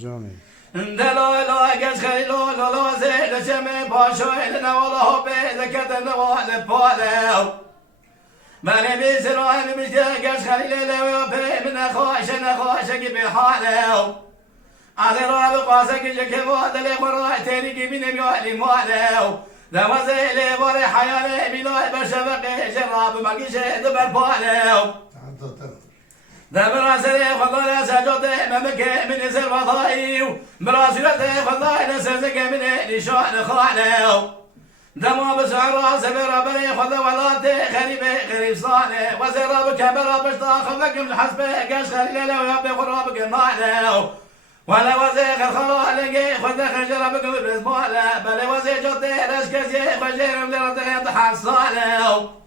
جاني دلولا گز خیلو لولو زید جمع باشوی لنوالو به ذکت نوال پالو من بیزران میشه گز خیل لو به من نخواش کی به حالو علی را به قاسه کی که واد له قرا تری کی بین میالی مالو دوازه له ور حیال بینای بشبق جراب مگیشه دبر پالو دبراسه خدای سجده ممکه من سر وضعیو براسیته خدای نسزک من نشان خانه دما بسعر سبر بری خدا ولات غریب غریب صانه وزراب كبر بشطاخ لكم الحسب قش خليل لو يبي خراب قمانه ولا وزيق الخوالق خذ خجر بكم بزماله بل وزي جوتي رشكزي خجر مدرت حصاله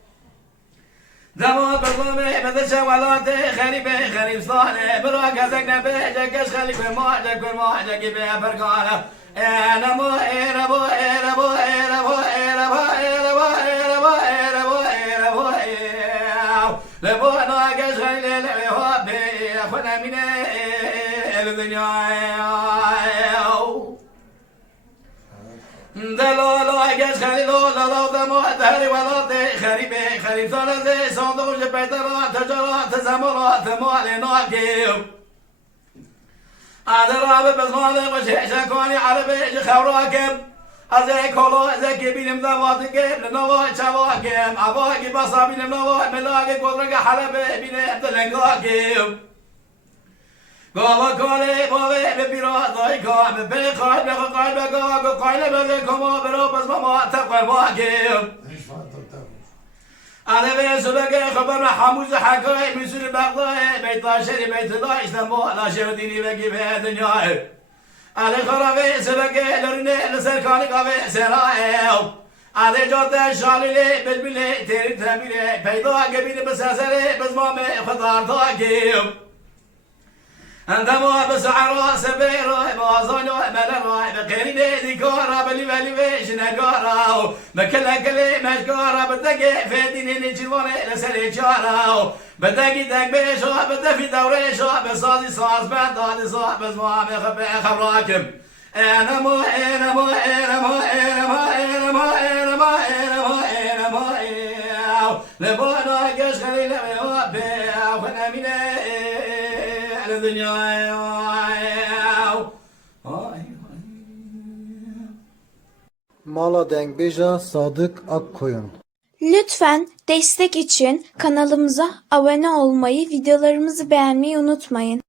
دما برضمي بدش ولات غريب غريب صانه براك زقنا بيجك خليك ما جك ما جك بيه برقاله انا مو انا مو انا مو انا مو انا مو انا مو انا مو انا مو انا مو لبو ناقش خليل هو بي اخونا من الدنيا دلالو اگه خلیلو لالو دمو دهری ولات خریبه خریب سالزه صندوق جبترات تجارات زمرات مال ناگیو ادراب بزمال وشه شکانی عربی خوراکم از کلو از کبینم دواتگم لنوا چواکم اباگی بسا بینم نوا ملاگی قدرگ حلبه بینم دلنگاگیم گاوا کاله باوی به بیرادای کام به خواهد به خواهد به گاگ و قایل به کما برو پس ما تقوی واگیم انا به سبقه خبر حموز حکای مسئول بغدای بیت شری بیت الله استنبول آشر دینی بگی به دنیای انا خرابه سبقه لرنه لسرکانی کافه سرائه انا جاده شالیله بلبله تیری تمیره پیدا گبین بسسره بزمام خدار تاگیم عندما بسعر سبير بازون ملراي بقريني ذكورا بلي بلي ويش نقارا بكل كل مشكورا بدقي في دين نجيبون لسري جارا بدقي دق بيشو بدا في دوري شو بصازي صاص بدادي صاح بزمام خبراكم انا مو انا مو انا مو انا مو انا مو انا مو انا مو انا مو لبونا قش خليل بيا وانا من Mala Dengbej'a Sadık Akkoyun. Lütfen destek için kanalımıza abone olmayı, videolarımızı beğenmeyi unutmayın.